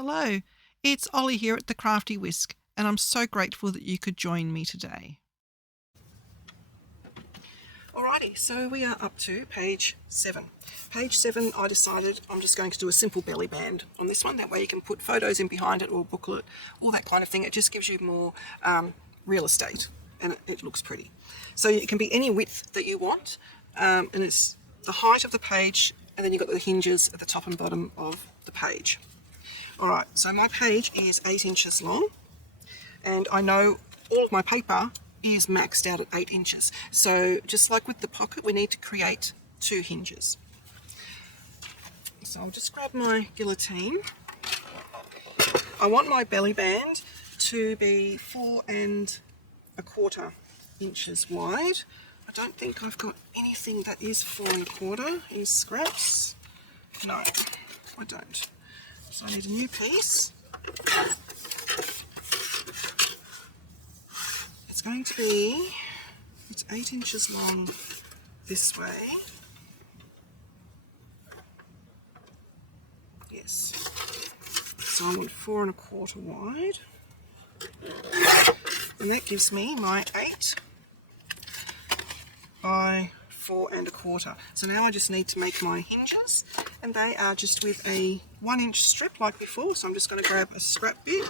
Hello, it's Ollie here at the Crafty Whisk, and I'm so grateful that you could join me today. Alrighty, so we are up to page 7. Page 7, I decided I'm just going to do a simple belly band on this one. That way you can put photos in behind it or booklet, all that kind of thing. It just gives you more real estate and it looks pretty. So it can be any width that you want, and it's the height of the page, and then you've got the hinges at the top and bottom of the page. Alright, so my page is 8 inches long, and I know all of my paper is maxed out at 8 inches. So just like with the pocket, we need to create 2 hinges. So I'll just grab my guillotine. I want my belly band to be 4 1/4 inches wide. I don't think I've got anything that is 4 1/4 in scraps. No, I don't. So I need a new piece. It's going to be, it's 8 inches long this way. Yes. So I want 4 1/4 wide. And that gives me my 8 by 4 1/4. So now I just need to make my hinges, and they are just with a 1-inch strip like before. So I'm just going to grab a scrap bit,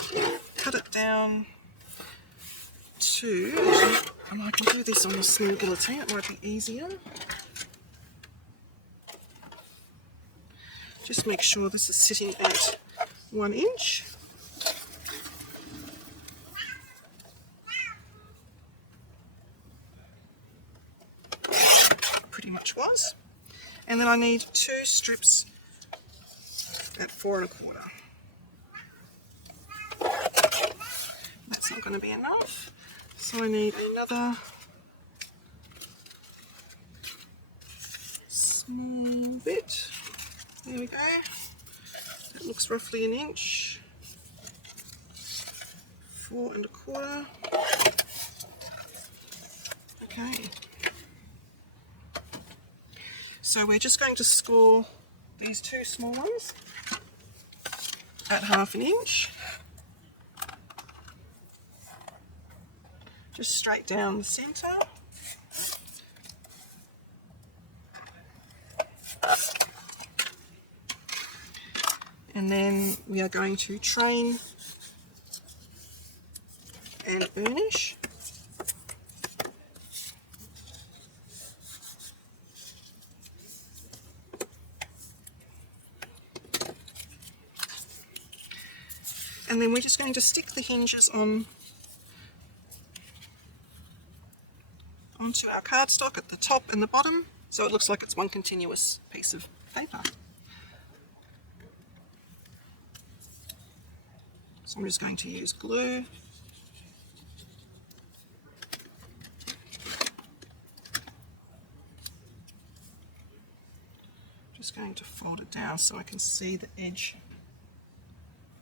cut it down to, and I can do this on a small guillotine, it might be easier. Just make sure this is sitting at 1 inch. Pretty much was. And then I need 2 strips at 4 1/4. That's not going to be enough. So I need another small bit. There we go. That looks roughly 1 inch. 4 1/4. Okay. So we're just going to score these 2 small ones at 1/2 inch. Just straight down the centre. And then we are going to train and burnish. And then we're just going to stick the hinges onto our cardstock at the top and the bottom, so it looks like it's one continuous piece of paper. So I'm just going to use glue. Just going to fold it down so I can see the edge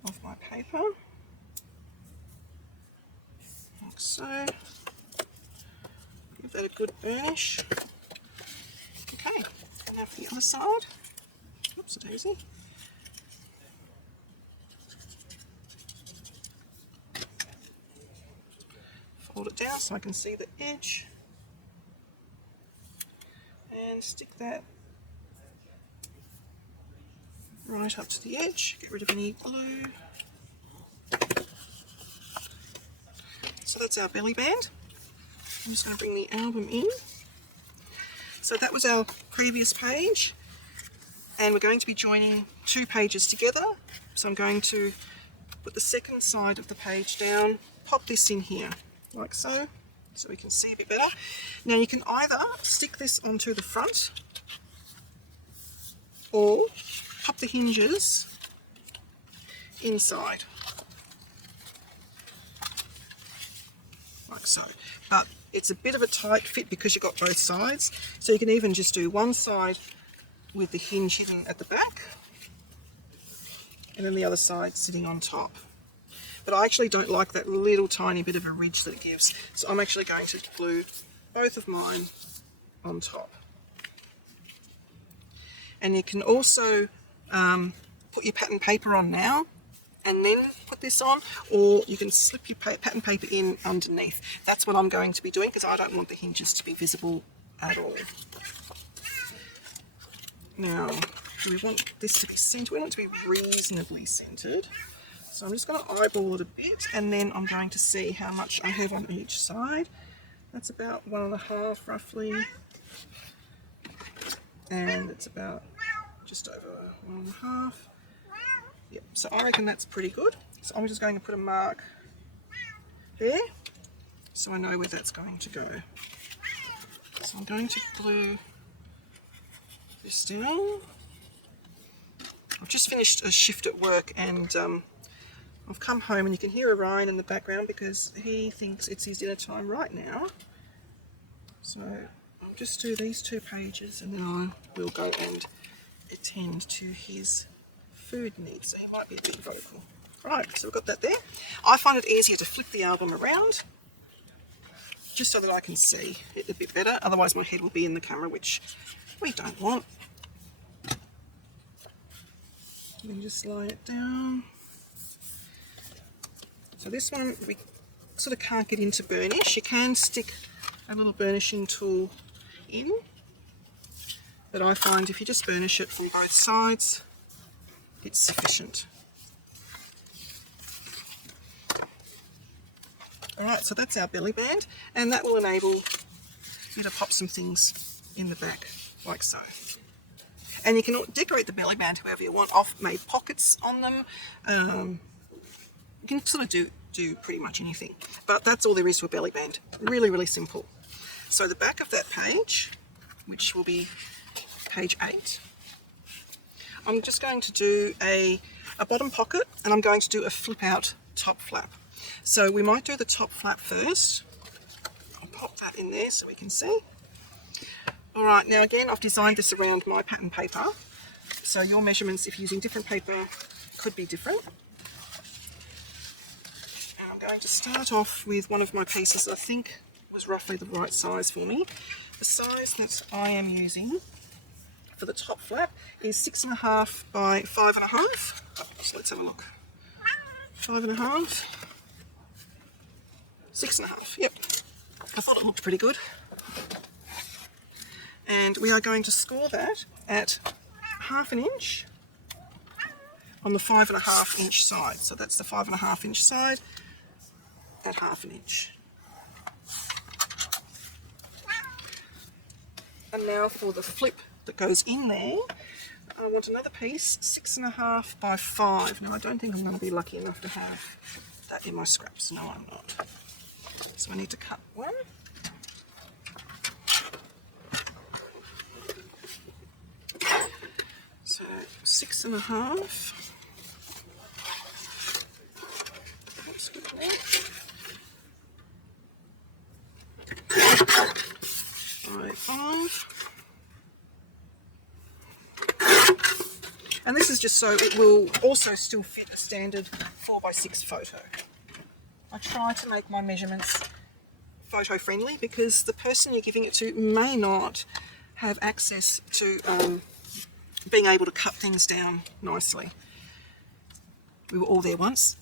of my paper, like so. Give that a good burnish. Okay, and now for the other side. Oops, a daisy. Fold it down so I can see the edge, and stick that right up to the edge. Get rid of any glue. So that's our belly band. I'm just going to bring the album in. So that was our previous page, and we're going to be joining 2 pages together. So I'm going to put the second side of the page down, pop this in here, like so we can see a bit better. Now you can either stick this onto the front, or pop the hinges inside, like so. But it's a bit of a tight fit because you've got both sides, so you can even just do one side with the hinge hidden at the back, and then the other side sitting on top. But I actually don't like that little tiny bit of a ridge that it gives, so I'm actually going to glue both of mine on top. And you can also put your pattern paper on now and then put this on, or you can slip your pattern paper in underneath. That's what I'm going to be doing because I don't want the hinges to be visible at all. Now, we want this to be centered. We want it to be reasonably centered. So I'm just going to eyeball it a bit, and then I'm going to see how much I have on each side. That's about 1.5 roughly. And it's about just over 1.5. Yep, so I reckon that's pretty good. So I'm just going to put a mark there so I know where that's going to go. So I'm going to glue this down. I've just finished a shift at work, and I've come home, and you can hear Orion in the background because he thinks it's his dinner time right now. So I'll just do these 2 pages, and then I will go and attend to his food needs. So he might be a bit vocal. Right, so we've got that there. I find it easier to flip the album around just so that I can see it a bit better. Otherwise my head will be in the camera, which we don't want. You can just lie it down. So this one we sort of can't get into burnish. You can stick a little burnishing tool in, but I find if you just burnish it from both sides, it's sufficient. Alright, so that's our belly band, and that will enable you to pop some things in the back, like so. And you can decorate the belly band however you want. I've made pockets on them. You can sort of do pretty much anything. But that's all there is to a belly band. Really, really simple. So the back of that page, which will be page 8, I'm just going to do a bottom pocket, and I'm going to do a flip out top flap. So we might do the top flap first. I'll pop that in there so we can see. Alright, now again I've designed this around my pattern paper, so your measurements, if you're using different paper, could be different. And I'm going to start off with one of my pieces I think was roughly the right size for me. The size that I am using for the top flap is 6.5 by 5.5. So let's have a look. 5.5. 6.5, yep. I thought it looked pretty good. And we are going to score that at 1/2 inch on the 5.5 inch side. So that's the 5.5 inch side at 1/2 inch. And now for the flip that goes in there, I want another piece, 6.5 by 5. Now I don't think I'm going to be lucky enough to have that in my scraps. No, I'm not. So I need to cut one. So 6.5. That's good there. By 5. And this is just so it will also still fit a standard 4x6 photo. I try to make my measurements photo friendly because the person you're giving it to may not have access to being able to cut things down nicely. We were all there once.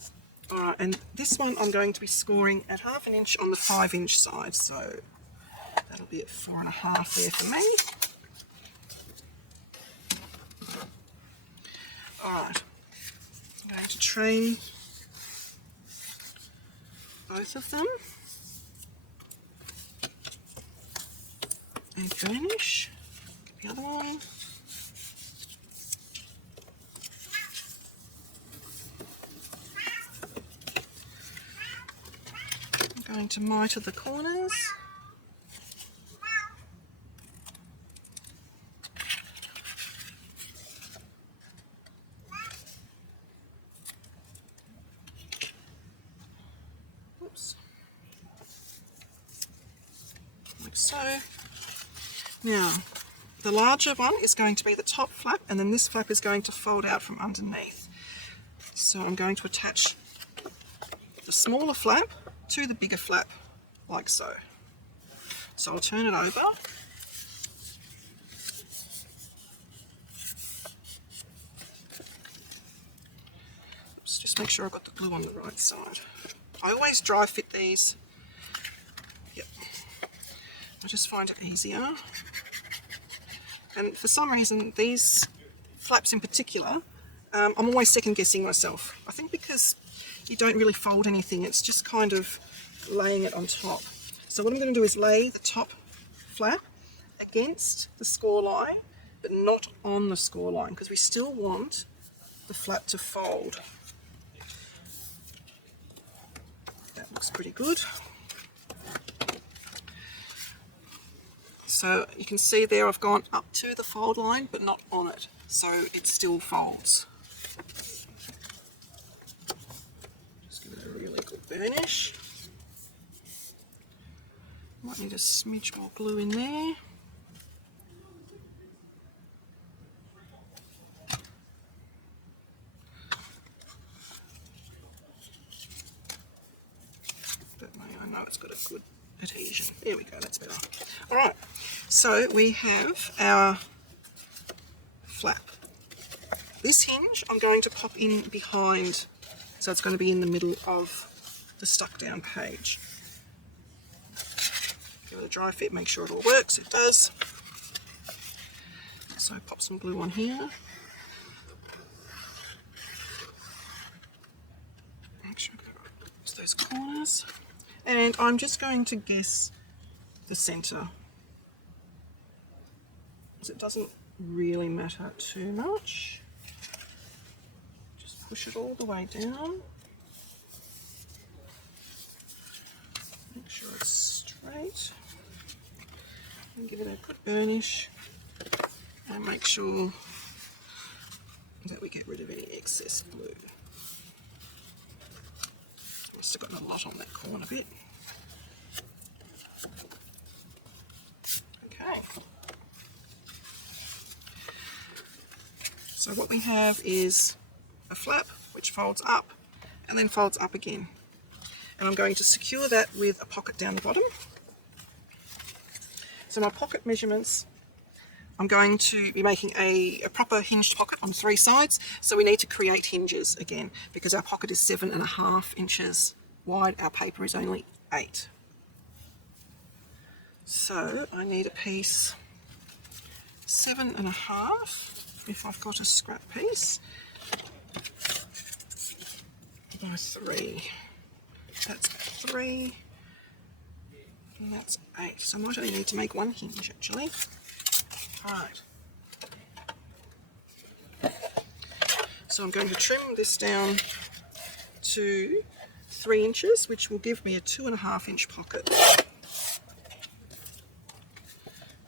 Alright, and this one I'm going to be scoring at 1/2 inch on the 5 inch side, so that'll be at 4.5 there for me. Alright, I'm going to train both of them and burnish. Get the other one. I'm going to miter the corners. Oops. Like so. Now, the larger one is going to be the top flap, and then this flap is going to fold out from underneath. So I'm going to attach the smaller flap to the bigger flap, like so. So I'll turn it over. Oops, Let's just make sure I've got the glue on the right side. I always dry fit these. Yep. I just find it easier. And for some reason, these flaps in particular, I'm always second guessing myself. I think because you don't really fold anything, it's just kind of laying it on top. So what I'm going to do is lay the top flap against the score line, but not on the score line, because we still want the flap to fold. That looks pretty good. So you can see there I've gone up to the fold line but not on it, so it still folds. Just give it a really good burnish. Might need a smidge more glue in there. But I know it's got a good adhesion. There we go, that's better. Alright, so we have our flap. This hinge I'm going to pop in behind, so it's going to be in the middle of the stuck down page. Give it a dry fit, make sure it all works. It does. So pop some glue on here. Make sure I go to those corners. And I'm just going to guess the centre, because it doesn't really matter too much. Just push it all the way down. Make sure it's straight. And give it a good burnish. And make sure that we get rid of any excess glue. Must have gotten a lot on that corner bit. Okay. So what we have is a flap which folds up and then folds up again. And I'm going to secure that with a pocket down the bottom. So my pocket measurements, I'm going to be making a proper hinged pocket on 3 sides, so we need to create hinges again because our pocket is 7.5 inches wide, our paper is only 8. So I need a piece 7.5, if I've got a scrap piece, by 3. That's 3, and that's 8. So I might only need to make 1 hinge actually. Right. So I'm going to trim this down to 3 inches, which will give me a 2.5 inch pocket.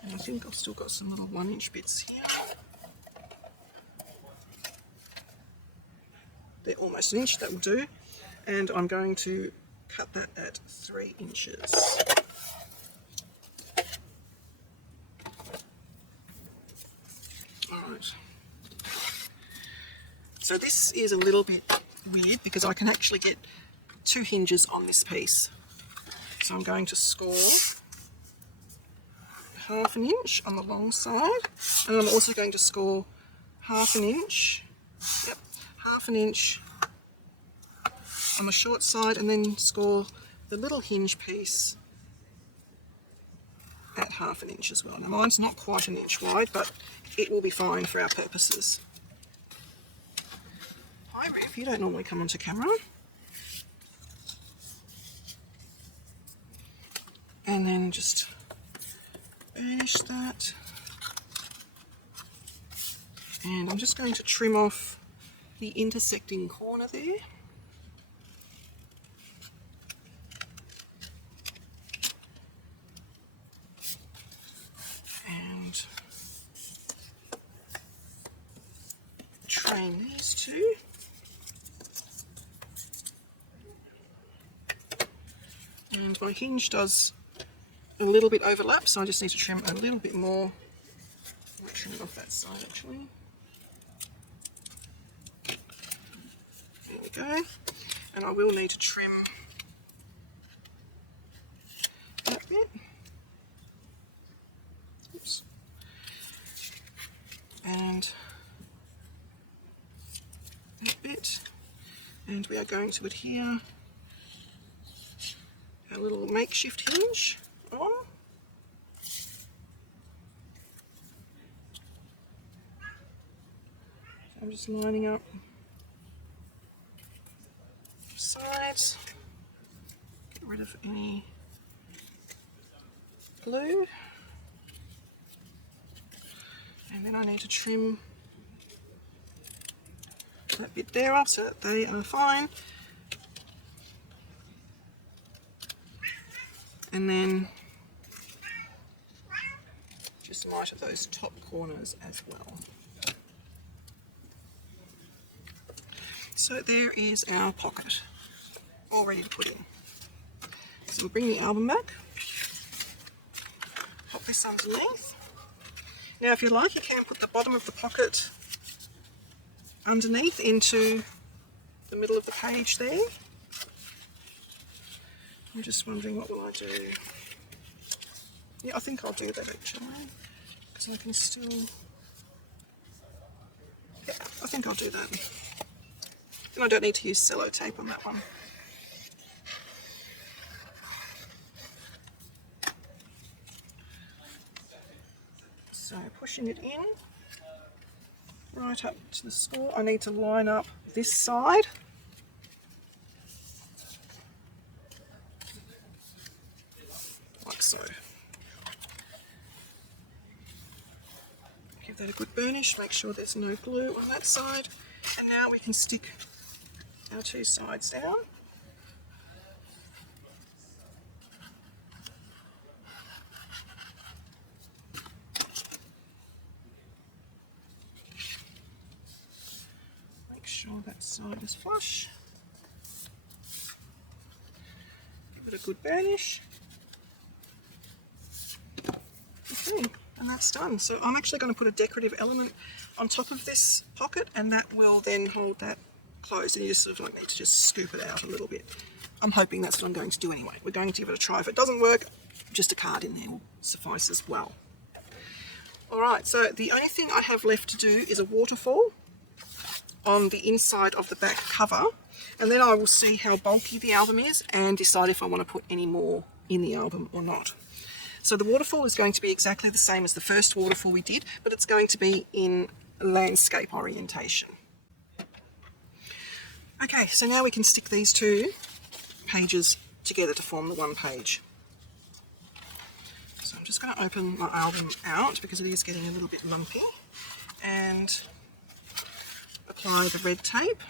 And I think I've still got some little 1 inch bits here. They're almost an inch, that will do. And I'm going to cut that at 3 inches. Alright. So this is a little bit weird because I can actually get 2 hinges on this piece. So I'm going to score 1/2 inch on the long side, and I'm also going to score 1/2 inch, 1/2 inch on the short side, and then score the little hinge piece at 1/2 inch as well. Now mine's not quite 1 inch wide, but it will be fine for our purposes. Hi Riv, you don't normally come onto camera. And then just burnish that. And I'm just going to trim off the intersecting corner there. And train these two. And my hinge does a little bit overlap, so I just need to trim a little bit more. I might trim it off that side actually. There we go. And I will need to trim that bit. Oops. And that bit. And we are going to adhere our little makeshift hinge on. I'm just lining up sides, get rid of any glue, and then I need to trim that bit there off so that they are fine, and then just miter those top corners as well. So there is our pocket, all ready to put in. So we'll bring the album back, pop this underneath. Now if you like, you can put the bottom of the pocket underneath into the middle of the page there. I'm just wondering, what will I do? Yeah, I think I'll do that actually, because I can still, yeah, I think I'll do that. And I don't need to use sellotape on that one. So pushing it in, right up to the score. I need to line up this side. Like so. Give that a good burnish, make sure there's no glue on that side. And now we can stick our two sides down. Make sure that side is flush. Give it a good burnish. Okay, and that's done. So I'm actually going to put a decorative element on top of this pocket, and that will then hold that closed, and you just sort of like need to just scoop it out a little bit. I'm hoping that's what I'm going to do anyway. We're going to give it a try. If it doesn't work, just a card in there will suffice as well. Alright, so the only thing I have left to do is a waterfall on the inside of the back cover, and then I will see how bulky the album is and decide if I want to put any more in the album or not. So the waterfall is going to be exactly the same as the first waterfall we did, but it's going to be in landscape orientation. Okay, so now we can stick these two pages together to form the one page. So I'm just going to open my album out because it is getting a little bit lumpy, and apply the red tape.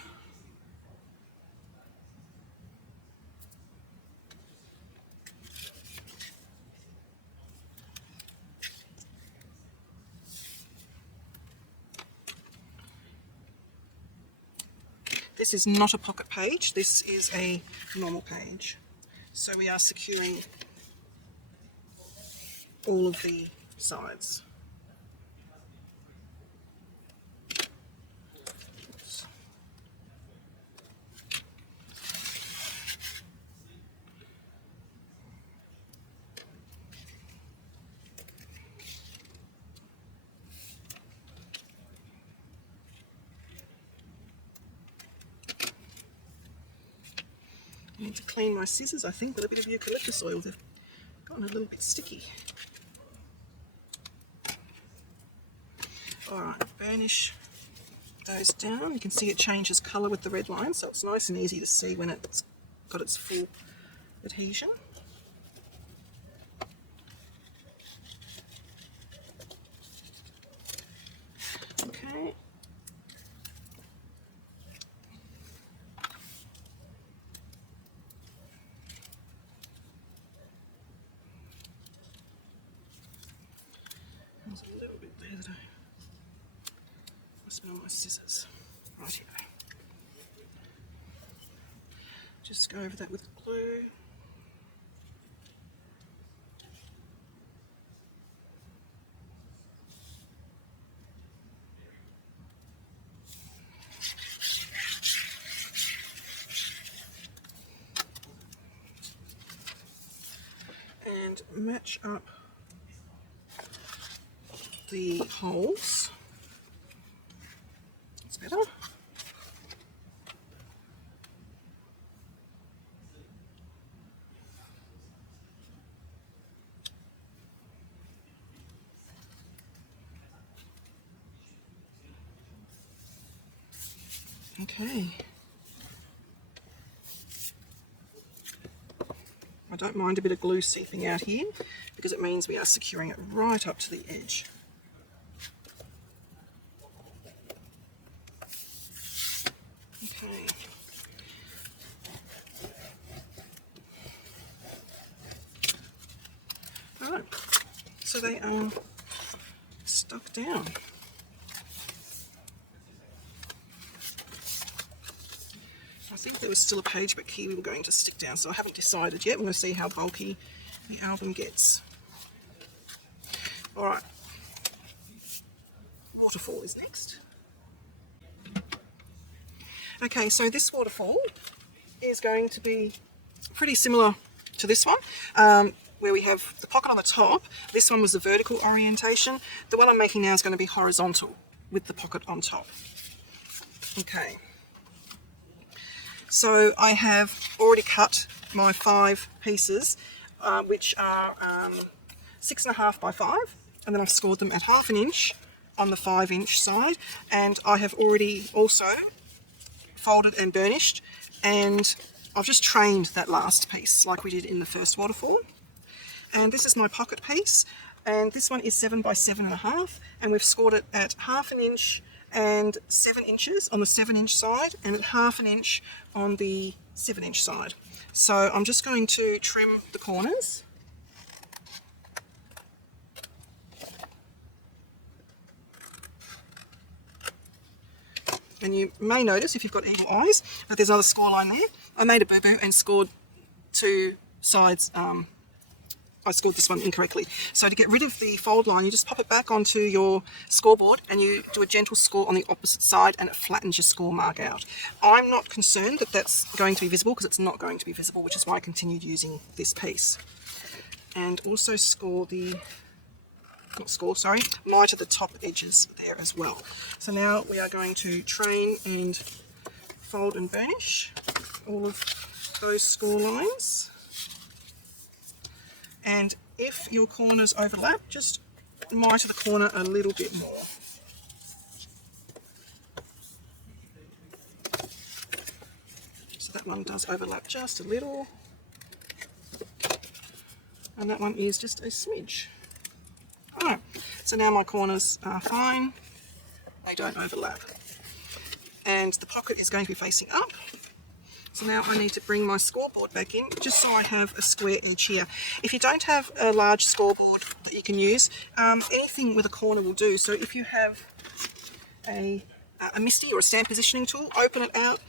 This is not a pocket page, this is a normal page. So we are securing all of the sides. I need to clean my scissors, I think, with a bit of eucalyptus oil. They've gotten a little bit sticky. Alright, burnish those down. You can see it changes colour with the red line, so it's nice and easy to see when it's got its full adhesion. Okay. There's a little bit there that I must have been on my scissors. Right here. Just go over that with glue. And match up the holes. That's better. Okay. I don't mind a bit of glue seeping out here because it means we are securing it right up to the edge. Okay. Alright, so they are stuck down. I think there was still a page back here we were going to stick down, so I haven't decided yet. We're going to see how bulky the album gets. Alright, waterfall is next. Okay, so this waterfall is going to be pretty similar to this one, where we have the pocket on the top. This one was the vertical orientation. The one I'm making now is going to be horizontal with the pocket on top. Okay. So I have already cut my 5 pieces, which are 6.5 by 5, and then I've scored them at 1/2 inch on the 5-inch side, and I have already also folded and burnished, and I've just trained that last piece like we did in the first waterfall. And this is my pocket piece, and this one is 7 by 7.5, and we've scored it at 1/2 inch and 7 inches on the 7-inch side, and at 1/2 inch on the 7-inch side. So I'm just going to trim the corners. And you may notice, if you've got evil eyes, that there's another score line there. I made a boo-boo and scored 2 sides. I scored this one incorrectly. So to get rid of the fold line, you just pop it back onto your scoreboard and you do a gentle score on the opposite side, and it flattens your score mark out. I'm not concerned that that's going to be visible, because it's not going to be visible, which is why I continued using this piece. And also miter the top edges there as well. So now we are going to train and fold and burnish all of those score lines. And if your corners overlap, just miter the corner a little bit more. So that one does overlap just a little, and that one is just a smidge. Alright, so now my corners are fine, they don't overlap. And the pocket is going to be facing up. So now I need to bring my scoreboard back in, just so I have a square edge here. If you don't have a large scoreboard that you can use, anything with a corner will do. So if you have a MISTI or a stamp positioning tool, open it out,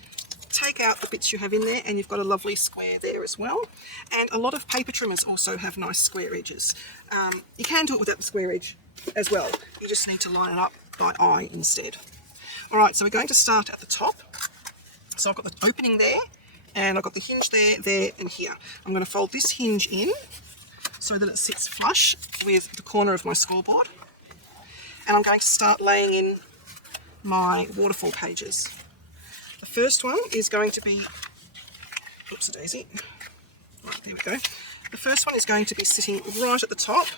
take out the bits you have in there, and you've got a lovely square there as well. And a lot of paper trimmers also have nice square edges. You can do it without the square edge as well. You just need to line it up by eye instead. Alright, so we're going to start at the top. So I've got the opening there, and I've got the hinge there, there, and here. I'm going to fold this hinge in so that it sits flush with the corner of my scoreboard. And I'm going to start laying in my waterfall pages. The first one is going to be, oops a daisy, right, there we go. The first one is going to be sitting right at the top,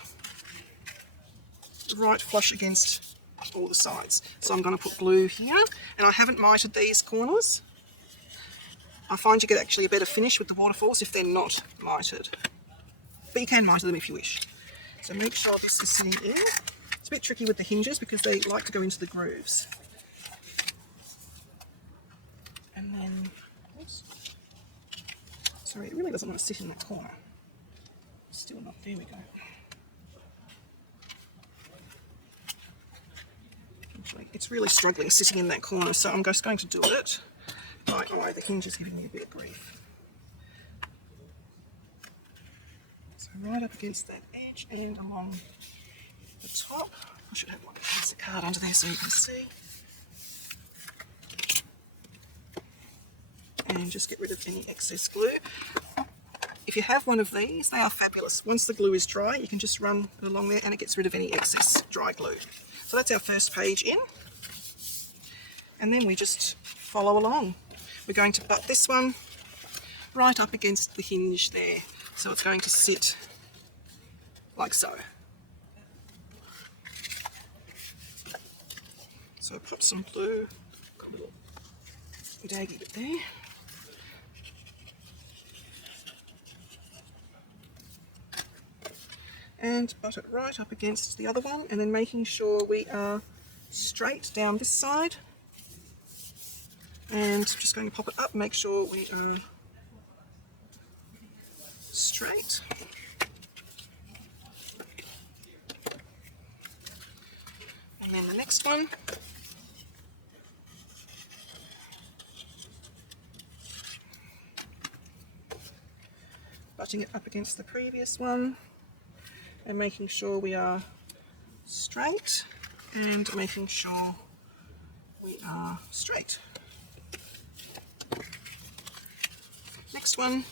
right flush against all the sides. So I'm going to put glue here, and I haven't mitered these corners. I find you get actually a better finish with the waterfalls if they're not mitered. But you can miter them if you wish. So make sure this is sitting in. It's a bit tricky with the hinges because they like to go into the grooves. And then, oops, sorry, it really doesn't want to sit in that corner. Still not, there we go. Actually, it's really struggling sitting in that corner, so I'm just going to do it. Oh, the hinge is giving me a bit of grief. So right up against that edge and along the top. I should have one piece of card under there so you can see. And just get rid of any excess glue. If you have one of these, they are fabulous. Once the glue is dry, you can just run it along there and it gets rid of any excess dry glue. So that's our first page in. And then we just follow along. We're going to butt this one right up against the hinge there. So it's going to sit like so. So put some glue, a little daggy bit there. And butt it right up against the other one, and then making sure we are straight down this side. And just going to pop it up, make sure we are straight. And then the next one. Butting it up against the previous one and making sure we are straight and making sure we are straight. Next one.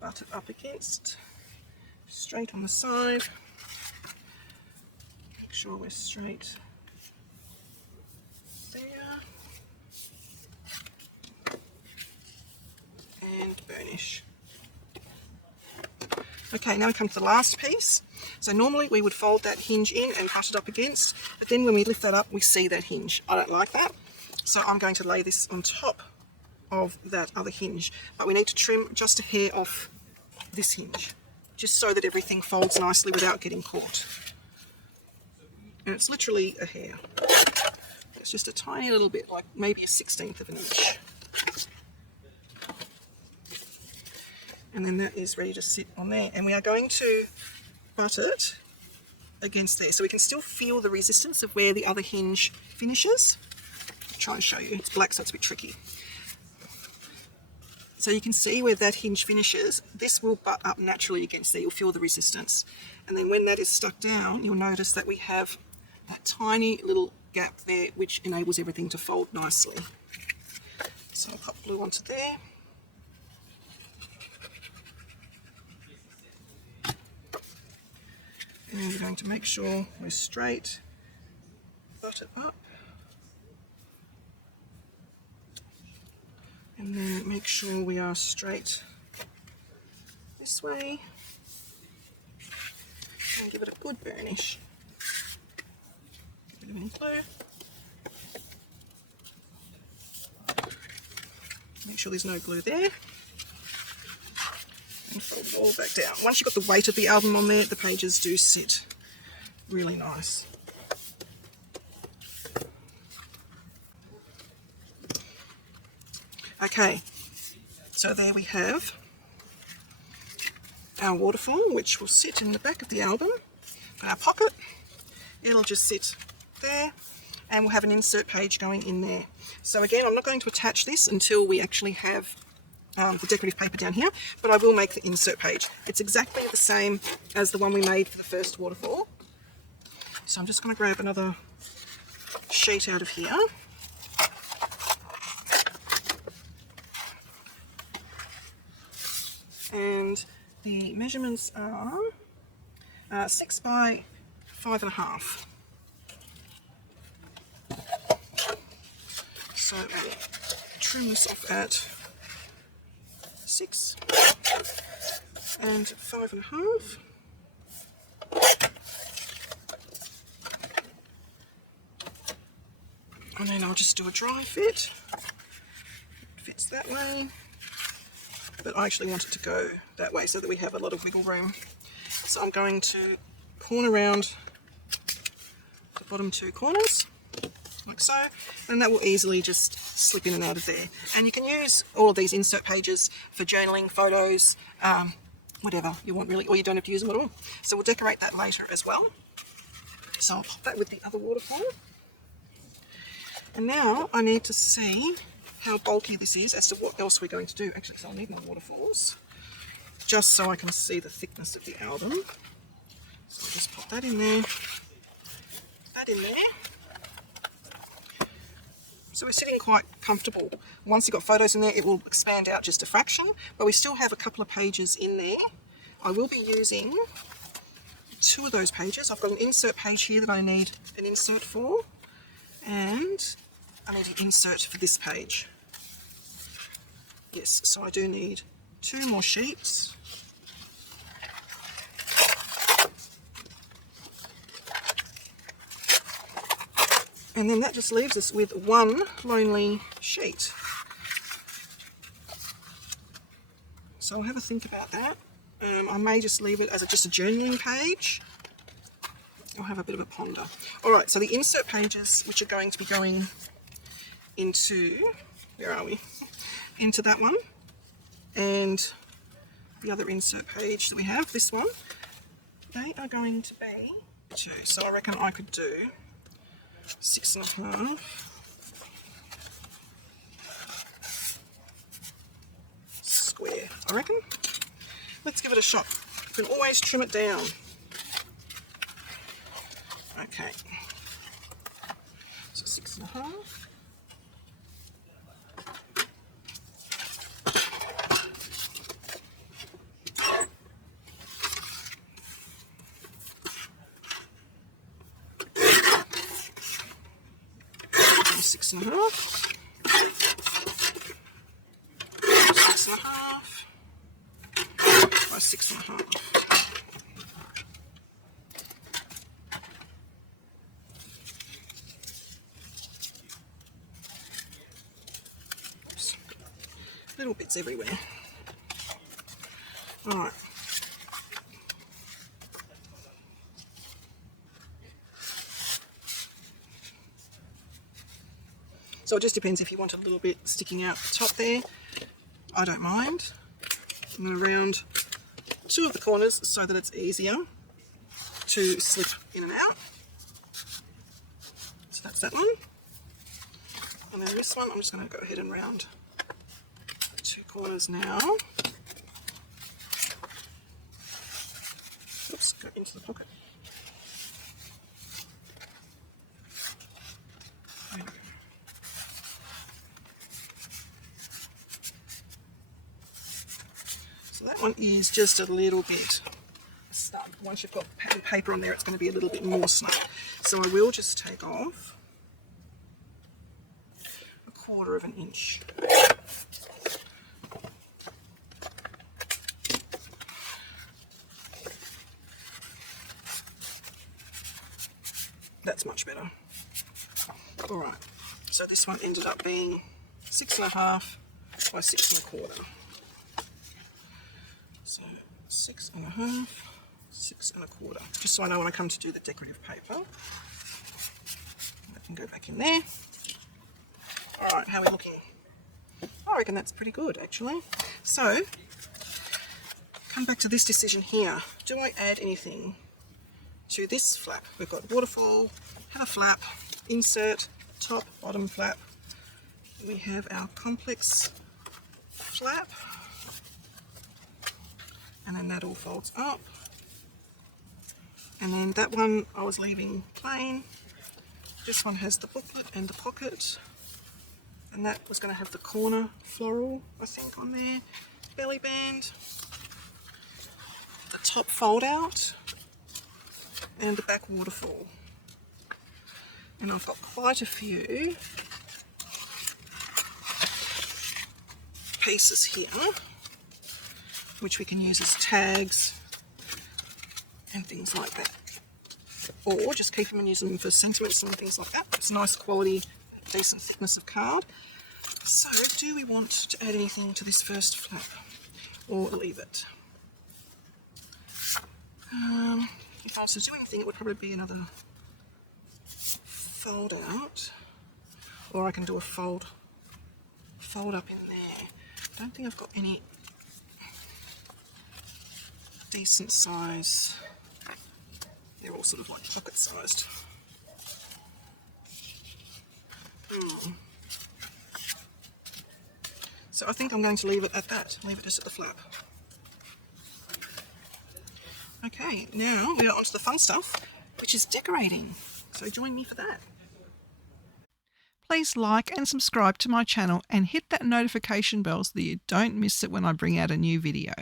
Butt it up against, straight on the side. Make sure we're straight there. And burnish. Okay, now we come to the last piece. So normally we would fold that hinge in and cut it up against, but then when we lift that up we see that hinge. I don't like that, so I'm going to lay this on top of that other hinge, but we need to trim just a hair off this hinge, just so that everything folds nicely without getting caught. And it's literally a hair. It's just a tiny little bit, like maybe a 1/16 of an inch. And then that is ready to sit on there. And we are going to butt it against there, so we can still feel the resistance of where the other hinge finishes. I'll try and show you. It's black, so it's a bit tricky. So you can see where that hinge finishes. This will butt up naturally against there. You'll feel the resistance. And then when that is stuck down, you'll notice that we have that tiny little gap there, which enables everything to fold nicely. So I'll pop glue onto there. And we're going to make sure we're straight, butt it up, and then make sure we are straight this way, and give it a good burnish. Give it a bit of glue. Make sure there's no glue there. And fold it all back down. Once you've got the weight of the album on there, the pages do sit really nice. Okay, so there we have our waterfall, which will sit in the back of the album. Got our pocket, it'll just sit there, and we'll have an insert page going in there. So again, I'm not going to attach this until we actually have the decorative paper down here, but I will make the insert page. It's exactly the same as the one we made for the first waterfall. So I'm just going to grab another sheet out of here. And the measurements are 6 by 5.5. So we'll trim this off at 6 and 5.5. And then I'll just do a dry fit. It fits that way, but I actually want it to go that way so that we have a lot of wiggle room. So I'm going to corner around the bottom two corners, like so, and that will easily just slip in and out of there. And you can use all of these insert pages for journaling, photos, whatever you want really, or you don't have to use them at all. So we'll decorate that later as well. So I'll pop that with the other waterfall. And now I need to see how bulky this is as to what else we're going to do. Actually, so I'll need my waterfalls, just so I can see the thickness of the album. So I'll just pop that in there, that in there. So we're sitting quite comfortable. Once you've got photos in there, it will expand out just a fraction, but we still have a couple of pages in there. I will be using 2 of those pages. I've got an insert page here that I need an insert for, and I need an insert for this page. Yes, so I do need 2 more sheets. And then that just leaves us with one lonely sheet. So I'll have a think about that. I may just leave it as just a journaling page. I'll have a bit of a ponder. Alright, so the insert pages, which are going to be going into, where are we? Into that one. And the other insert page that we have, this one, they are going to be 2. So I reckon I could do 6.5 square, I reckon. Let's give it a shot. You can always trim it down. Okay. So 6.5. Six and a half. 6.5 by 6.5. Oops. Little bits everywhere. All right. So it just depends if you want a little bit sticking out the top there. I don't mind. I'm going to round 2 of the corners so that it's easier to slip in and out. So that's that one. And then this one, I'm just going to go ahead and round 2 corners now. Oops, go into the pocket. There we go. So that one is just a little bit snug. Once you've got paper on there, it's going to be a little bit more snug. So I will just take off 1/4 inch. That's much better. Alright, so this one ended up being 6.5 by 6.25. So 6.5, 6.25. Just so I know when I come to do the decorative paper. That can go back in there. Alright, how are we looking? I reckon that's pretty good actually. So, come back to this decision here. Do I add anything to this flap? We've got waterfall, have a flap, insert, top, bottom flap. We have our complex flap. And then that all folds up. And then that one I was leaving plain. This one has the booklet and the pocket. And that was going to have the corner floral, I think, on there. Belly band. The top fold out. And the back waterfall. And I've got quite a few pieces here, which we can use as tags and things like that. Or just keep them and use them for sentiments and things like that. It's nice quality, decent thickness of card. So, do we want to add anything to this first flap? Or leave it? If I was to do anything, it would probably be another fold out. Or I can do a fold up in there. I don't think I've got any decent size. They're all sort of like pocket sized. So I think I'm going to leave it at that. Leave it just at the flap. Okay, now we are onto the fun stuff, which is decorating. So join me for that. Please like and subscribe to my channel and hit that notification bell so that you don't miss it when I bring out a new video.